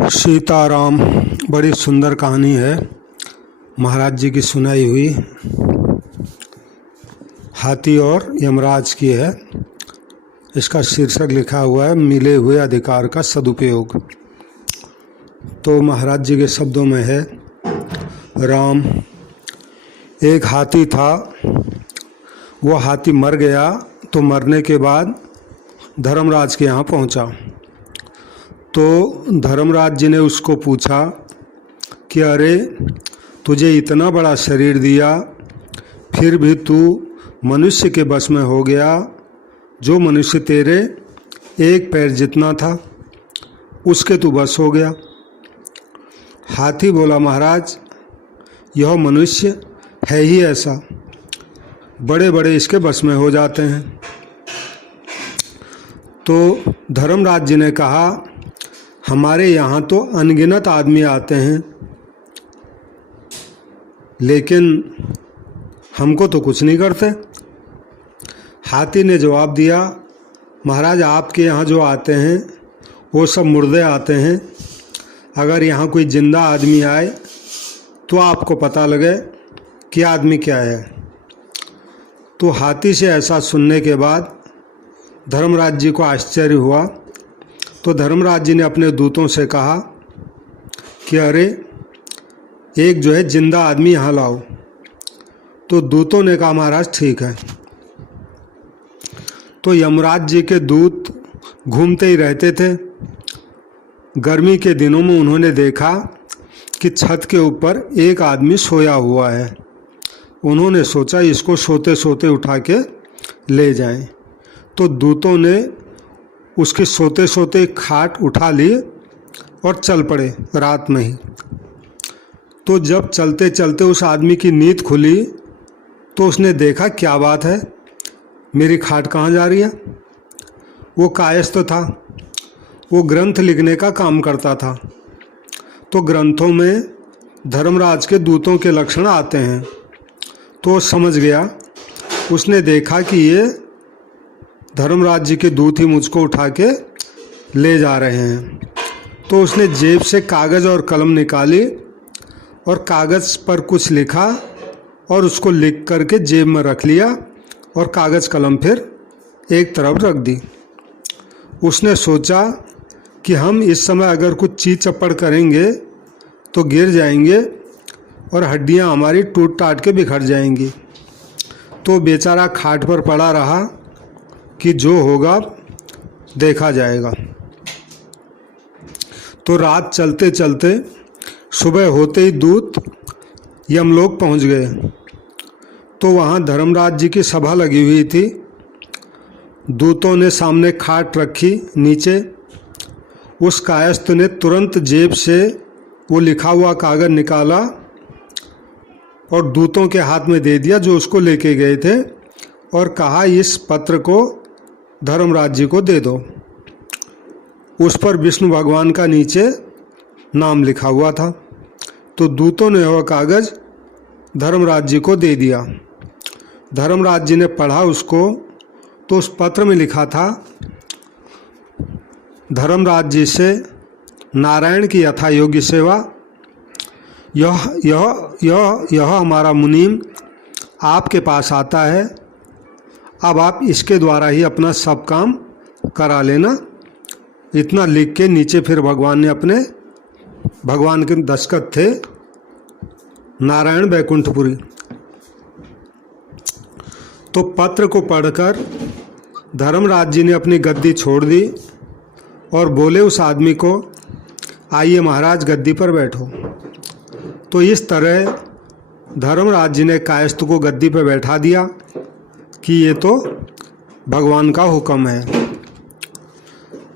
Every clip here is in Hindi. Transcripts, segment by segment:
सीताराम बड़ी सुंदर कहानी है, महाराज जी की सुनाई हुई। हाथी और यमराज की है। इसका शीर्षक लिखा हुआ है मिले हुए अधिकार का सदुपयोग। तो महाराज जी के शब्दों में है, राम, एक हाथी था। वो हाथी मर गया तो मरने के बाद धर्मराज के यहाँ पहुँचा। तो धर्मराज जी ने उसको पूछा कि अरे, तुझे इतना बड़ा शरीर दिया, फिर भी तू मनुष्य के बस में हो गया। जो मनुष्य तेरे एक पैर जितना था उसके तू बस हो गया। हाथी बोला, महाराज, यह मनुष्य है ही ऐसा, बड़े बड़े इसके बस में हो जाते हैं। तो धर्मराज जी ने कहा, हमारे यहाँ तो अनगिनत आदमी आते हैं, लेकिन हमको तो कुछ नहीं करते। हाथी ने जवाब दिया, महाराज, आपके यहाँ जो आते हैं वो सब मुर्दे आते हैं। अगर यहाँ कोई जिंदा आदमी आए तो आपको पता लगे कि आदमी क्या है। तो हाथी से ऐसा सुनने के बाद धर्मराज जी को आश्चर्य हुआ। तो धर्मराज जी ने अपने दूतों से कहा कि अरे, एक जो है जिंदा आदमी यहाँ लाओ। तो दूतों ने कहा, महाराज ठीक है। तो यमराज जी के दूत घूमते ही रहते थे। गर्मी के दिनों में उन्होंने देखा कि छत के ऊपर एक आदमी सोया हुआ है। उन्होंने सोचा इसको सोते सोते उठा के ले जाएं। तो दूतों ने उसके सोते सोते खाट उठा ली और चल पड़े रात में ही। तो जब चलते चलते उस आदमी की नींद खुली तो उसने देखा, क्या बात है, मेरी खाट कहाँ जा रही है। वो कायस्थ था, वो ग्रंथ लिखने का काम करता था। तो ग्रंथों में धर्मराज के दूतों के लक्षण आते हैं। तो वो समझ गया। उसने देखा कि ये धर्मराज जी के दूत ही मुझको उठा के ले जा रहे हैं। तो उसने जेब से कागज़ और कलम निकाली और कागज़ पर कुछ लिखा और उसको लिख करके जेब में रख लिया और कागज़ कलम फिर एक तरफ रख दी। उसने सोचा कि हम इस समय अगर कुछ चीज चप्पड़ करेंगे तो गिर जाएंगे और हड्डियां हमारी टूट टाट के बिखर जाएंगी। तो बेचारा खाट पर पड़ा रहा कि जो होगा देखा जाएगा। तो रात चलते चलते सुबह होते ही दूत यमलोक पहुंच गए। तो वहाँ धर्मराज जी की सभा लगी हुई थी। दूतों ने सामने खाट रखी नीचे। उस कायस्थ ने तुरंत जेब से वो लिखा हुआ कागज़ निकाला और दूतों के हाथ में दे दिया जो उसको लेके गए थे, और कहा, इस पत्र को धर्मराज जी को दे दो। उस पर विष्णु भगवान का नीचे नाम लिखा हुआ था। तो दूतों ने वह कागज़ धर्मराज जी को दे दिया। धर्मराज जी ने पढ़ा उसको। तो उस पत्र में लिखा था, धर्मराज जी से नारायण की यथा योग्य सेवा। यह हमारा मुनीम आपके पास आता है। अब आप इसके द्वारा ही अपना सब काम करा लेना। इतना लिख के नीचे फिर भगवान ने अपने, भगवान के दस्तखत थे, नारायण बैकुंठपुरी। तो पत्र को पढ़कर धर्मराज जी ने अपनी गद्दी छोड़ दी और बोले उस आदमी को, आइए महाराज, गद्दी पर बैठो। तो इस तरह धर्मराज जी ने कायस्थ को गद्दी पर बैठा दिया कि ये तो भगवान का हुक्म है।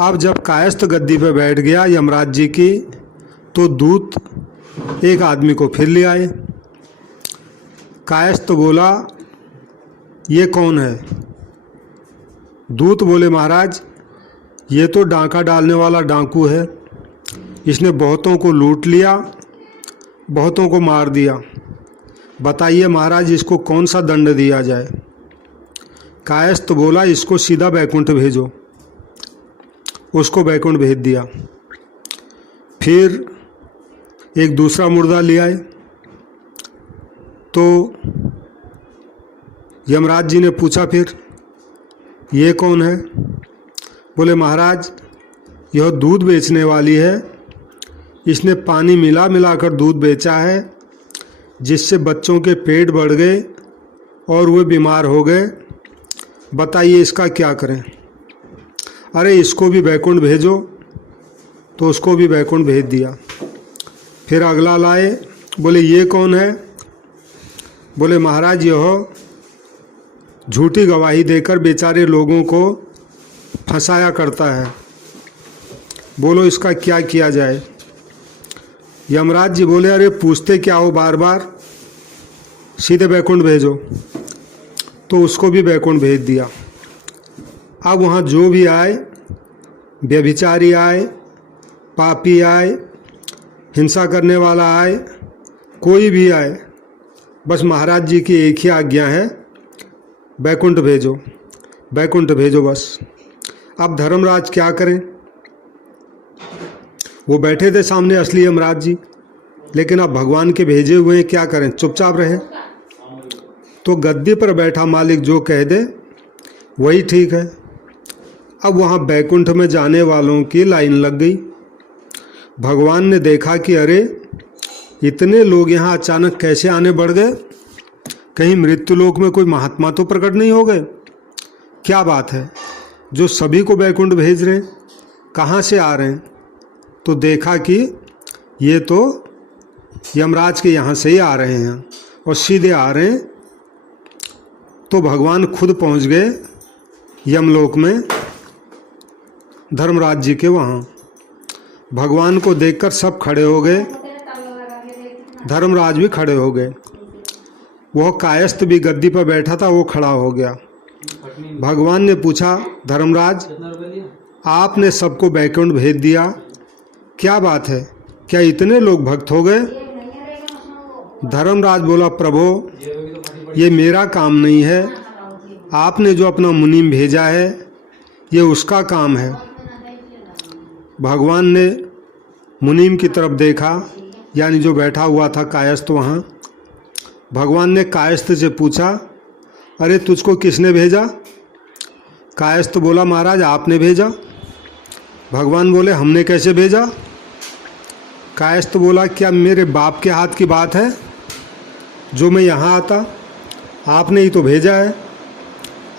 अब जब कायस्थ गद्दी पर बैठ गया यमराज जी की, तो दूत एक आदमी को फिर ले आए। कायस्थ बोला, ये कौन है। दूत बोले, महाराज, ये तो डांका डालने वाला डाकू है। इसने बहुतों को लूट लिया, बहुतों को मार दिया। बताइए महाराज, इसको कौन सा दंड दिया जाए। कायस्थ बोला, इसको सीधा बैकुंठ भेजो। उसको बैकुंठ भेज दिया। फिर एक दूसरा मुर्दा ले आए तो यमराज जी ने पूछा, फिर ये कौन है? बोले महाराज, यह दूध बेचने वाली है, इसने पानी मिला मिलाकर दूध बेचा है, जिससे बच्चों के पेट बढ़ गए और वे बीमार हो गए। बताइए इसका क्या करें? अरे इसको भी बैकुंठ भेजो। तो उसको भी बैकुंठ भेज दिया। फिर अगला लाए, बोले ये कौन है? बोले महाराज, यह झूठी गवाही देकर बेचारे लोगों को फंसाया करता है, बोलो इसका क्या किया जाए? यमराज जी बोले, अरे पूछते क्या हो बार बार, सीधे बैकुंठ भेजो। तो उसको भी बैकुंठ भेज दिया। अब वहाँ जो भी आए, व्यभिचारी आए, पापी आए, हिंसा करने वाला आए, कोई भी आए, बस महाराज जी की एक ही आज्ञा है, बैकुंठ भेजो, बैकुंठ भेजो बस। अब धर्मराज क्या करें? वो बैठे थे सामने असली यमराज जी, लेकिन अब भगवान के भेजे हुए हैं, क्या करें? चुपचाप रहे। तो गद्दी पर बैठा मालिक जो कह दे वही ठीक है। अब वहाँ बैकुंठ में जाने वालों की लाइन लग गई। भगवान ने देखा कि अरे इतने लोग यहाँ अचानक कैसे आने बढ़ गए? कहीं मृत्युलोक में कोई महात्मा तो प्रकट नहीं हो गए? क्या बात है जो सभी को बैकुंठ भेज रहे हैं? कहाँ से आ रहे हैं? तो देखा कि ये तो यमराज के यहाँ से ही आ रहे हैं और सीधे आ रहे हैं। तो भगवान खुद पहुँच गए यमलोक में, धर्मराज जी के वहाँ। भगवान को देखकर सब खड़े हो गए, धर्मराज भी खड़े हो गए। वह कायस्थ भी गद्दी पर बैठा था, वो खड़ा हो गया। भगवान ने पूछा, धर्मराज आपने सबको बैकुंठ भेज दिया, क्या बात है? क्या इतने लोग भक्त हो गए? धर्मराज बोला, प्रभु ये मेरा काम नहीं है, आपने जो अपना मुनीम भेजा है ये उसका काम है। भगवान ने मुनीम की तरफ देखा, यानी जो बैठा हुआ था कायस्थ वहाँ। भगवान ने कायस्थ से पूछा, अरे तुझको किसने भेजा? कायस्थ बोला, महाराज आपने भेजा। भगवान बोले, हमने कैसे भेजा? कायस्थ बोला, क्या मेरे बाप के हाथ की बात है जो मैं यहाँ आता? आपने ही तो भेजा है।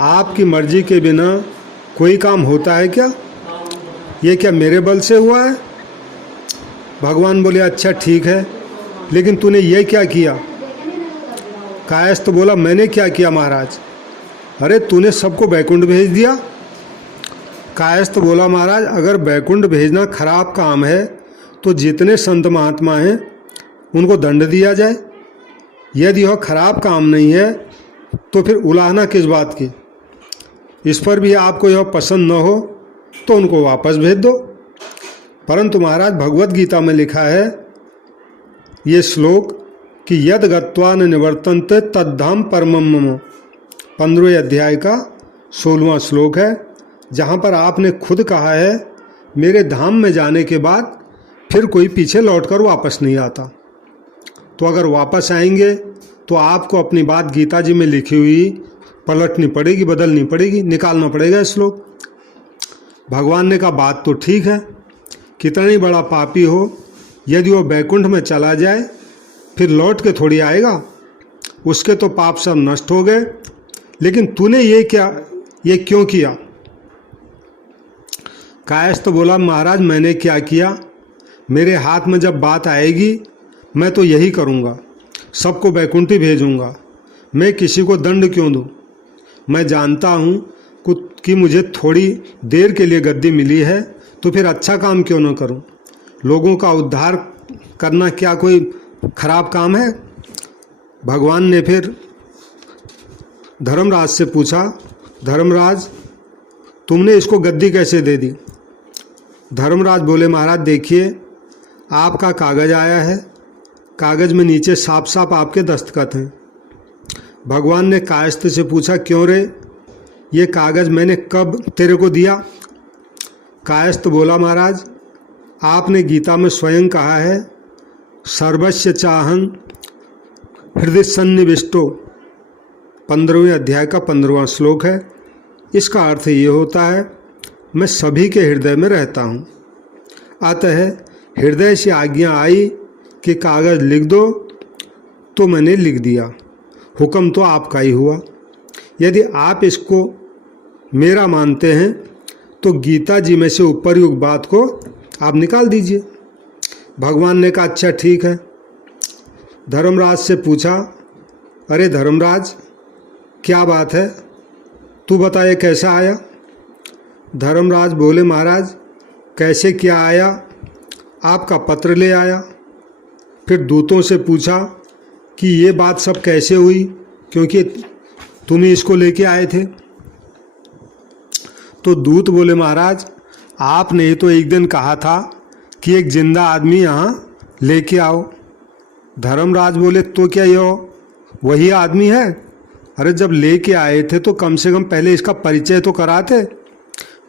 आपकी मर्जी के बिना कोई काम होता है क्या? ये क्या मेरे बल से हुआ है? भगवान बोले, अच्छा ठीक है, लेकिन तूने ये क्या किया? कायस्थ बोला, मैंने क्या किया महाराज? अरे तूने सबको बैकुंठ भेज दिया। कायस्थ बोला, महाराज अगर बैकुंठ भेजना खराब काम है तो जितने संत महात्मा हैं उनको दंड दिया जाए। यदि यह खराब काम नहीं है तो फिर उलाहना किस बात की? इस पर भी आपको यह पसंद न हो तो उनको वापस भेज दो। परंतु महाराज भगवत गीता में लिखा है ये श्लोक कि यद गत्वा न निवर्तन्ते तद्धाम परमम मम, 15वें अध्याय का 16वां श्लोक है, जहाँ पर आपने खुद कहा है मेरे धाम में जाने के बाद फिर कोई पीछे लौटकर वापस नहीं आता। तो अगर वापस आएंगे तो आपको अपनी बात गीता जी में लिखी हुई पलटनी पड़ेगी, बदलनी पड़ेगी, निकालना पड़ेगा श्लोक। भगवान ने कहा बात तो ठीक है, कितना ही बड़ा पापी हो यदि वो बैकुंठ में चला जाए फिर लौट के थोड़ी आएगा, उसके तो पाप सब नष्ट हो गए। लेकिन तूने ये क्यों किया? कायस्थ बोला, महाराज मैंने क्या किया? मेरे हाथ में जब बात आएगी मैं तो यही करूँगा, सबको बैकुंठ ही भेजूँगा। मैं किसी को दंड क्यों दूँ? मैं जानता हूँ कि मुझे थोड़ी देर के लिए गद्दी मिली है तो फिर अच्छा काम क्यों न करूँ? लोगों का उद्धार करना क्या कोई खराब काम है? भगवान ने फिर धर्मराज से पूछा, धर्मराज तुमने इसको गद्दी कैसे दे दी? धर्मराज बोले, महाराज देखिए आपका कागज़ आया है, कागज़ में नीचे साफ साफ आपके दस्तखत हैं। भगवान ने कायस्थ से पूछा, क्यों रे, ये कागज़ मैंने कब तेरे को दिया? कायस्थ बोला, महाराज आपने गीता में स्वयं कहा है, सर्वस्य चाहं हृदय सन्निविष्टो, 15वें अध्याय का 15वां श्लोक है। इसका अर्थ ये होता है, मैं सभी के हृदय में रहता हूँ। अतः हृदय से आज्ञा आई कि कागज़ लिख दो तो मैंने लिख दिया, हुक्म तो आपका ही हुआ। यदि आप इसको मेरा मानते हैं तो गीता जी में से उपरयुक्त बात को आप निकाल दीजिए। भगवान ने कहा अच्छा ठीक है। धर्मराज से पूछा, अरे धर्मराज क्या बात है, तू बता ये कैसा आया। धर्मराज बोले, महाराज कैसे क्या आया, आपका पत्र ले आया। फिर दूतों से पूछा कि ये बात सब कैसे हुई, क्योंकि तुम ही इसको लेके आए थे। तो दूत बोले, महाराज आपने ही तो एक दिन कहा था कि एक जिंदा आदमी यहाँ लेके आओ। धर्मराज बोले, तो क्या ये वही आदमी है? अरे जब लेके आए थे तो कम से कम पहले इसका परिचय तो कराते।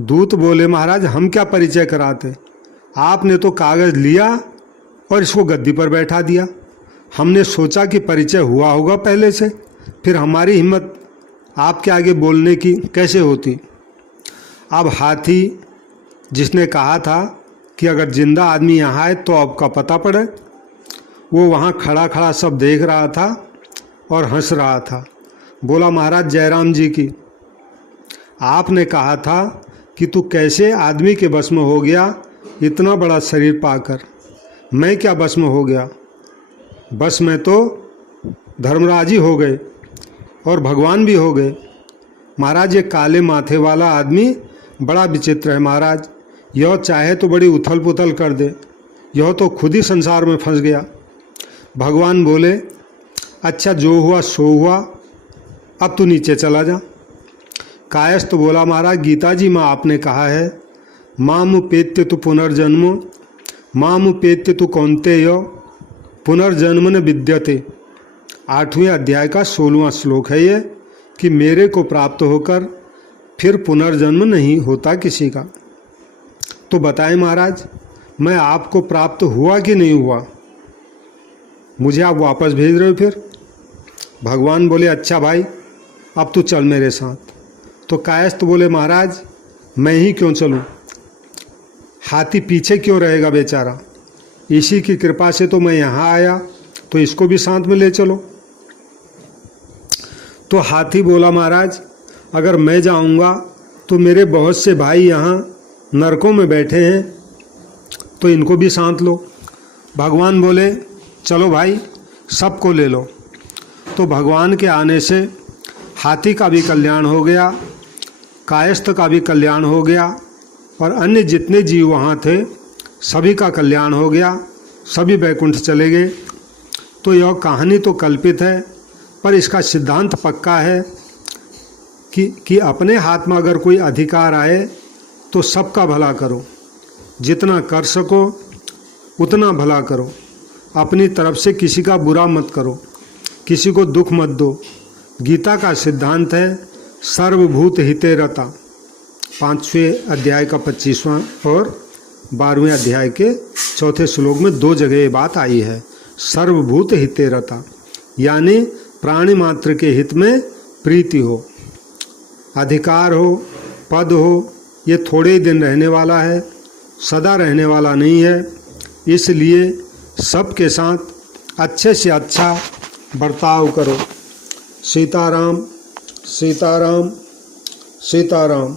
दूत बोले, महाराज हम क्या परिचय कराते, आपने तो कागज़ लिया और इसको गद्दी पर बैठा दिया। हमने सोचा कि परिचय हुआ होगा पहले से, फिर हमारी हिम्मत आपके आगे बोलने की कैसे होती। अब हाथी जिसने कहा था कि अगर जिंदा आदमी यहाँ आए तो आपका पता पड़े, वो वहाँ खड़ा खड़ा सब देख रहा था और हंस रहा था। बोला, महाराज जयराम जी की, आपने कहा था कि तू कैसे आदमी के बस में हो गया, इतना बड़ा शरीर पाकर। मैं क्या बस में हो गया, बस में तो धर्मराज ही हो गए और भगवान भी हो गए। महाराज ये काले माथे वाला आदमी बड़ा विचित्र है महाराज, यह चाहे तो बड़ी उथल पुथल कर दे, यह तो खुद ही संसार में फंस गया। भगवान बोले, अच्छा जो हुआ सो हुआ, अब तू नीचे चला जा। कायस्थ बोला, महाराज गीता जी में आपने कहा है, मामुपेत्य तु पुनर्जन्म, मामुपेत्य तु कौन्तेय पुनर्जन्म न विद्यते। 8वें अध्याय का 16वां श्लोक है ये, कि मेरे को प्राप्त होकर फिर पुनर्जन्म नहीं होता किसी का। तो बताएं महाराज, मैं आपको प्राप्त हुआ कि नहीं हुआ, मुझे आप वापस भेज रहे हो फिर? भगवान बोले, अच्छा भाई अब तू चल मेरे साथ। तो कायस्थ बोले, महाराज मैं ही क्यों चलूं, हाथी पीछे क्यों रहेगा बेचारा, इसी की कृपा से तो मैं यहाँ आया, तो इसको भी साथ में ले चलो। तो हाथी बोला, महाराज अगर मैं जाऊँगा तो मेरे बहुत से भाई यहाँ नरकों में बैठे हैं, तो इनको भी साथ लो। भगवान बोले, चलो भाई सबको ले लो। तो भगवान के आने से हाथी का भी कल्याण हो गया, कायस्थ का भी कल्याण हो गया, और अन्य जितने जीव वहाँ थे सभी का कल्याण हो गया, सभी वैकुंठ चले गए। तो यह कहानी तो कल्पित है, पर इसका सिद्धांत पक्का है कि अपने हाथ में अगर कोई अधिकार आए तो सबका भला करो, जितना कर सको उतना भला करो, अपनी तरफ से किसी का बुरा मत करो, किसी को दुख मत दो। गीता का सिद्धांत है सर्वभूत हिते रता, 5वें अध्याय का 25वां और 12वें अध्याय के 4थे श्लोक में 2 जगह ये बात आई है, सर्वभूत हिते रता, यानी प्राणी मात्र के हित में प्रीति हो। अधिकार हो, पद हो, ये थोड़े ही दिन रहने वाला है, सदा रहने वाला नहीं है। इसलिए सबके साथ अच्छे से अच्छा बर्ताव करो। सीताराम सीताराम सीताराम।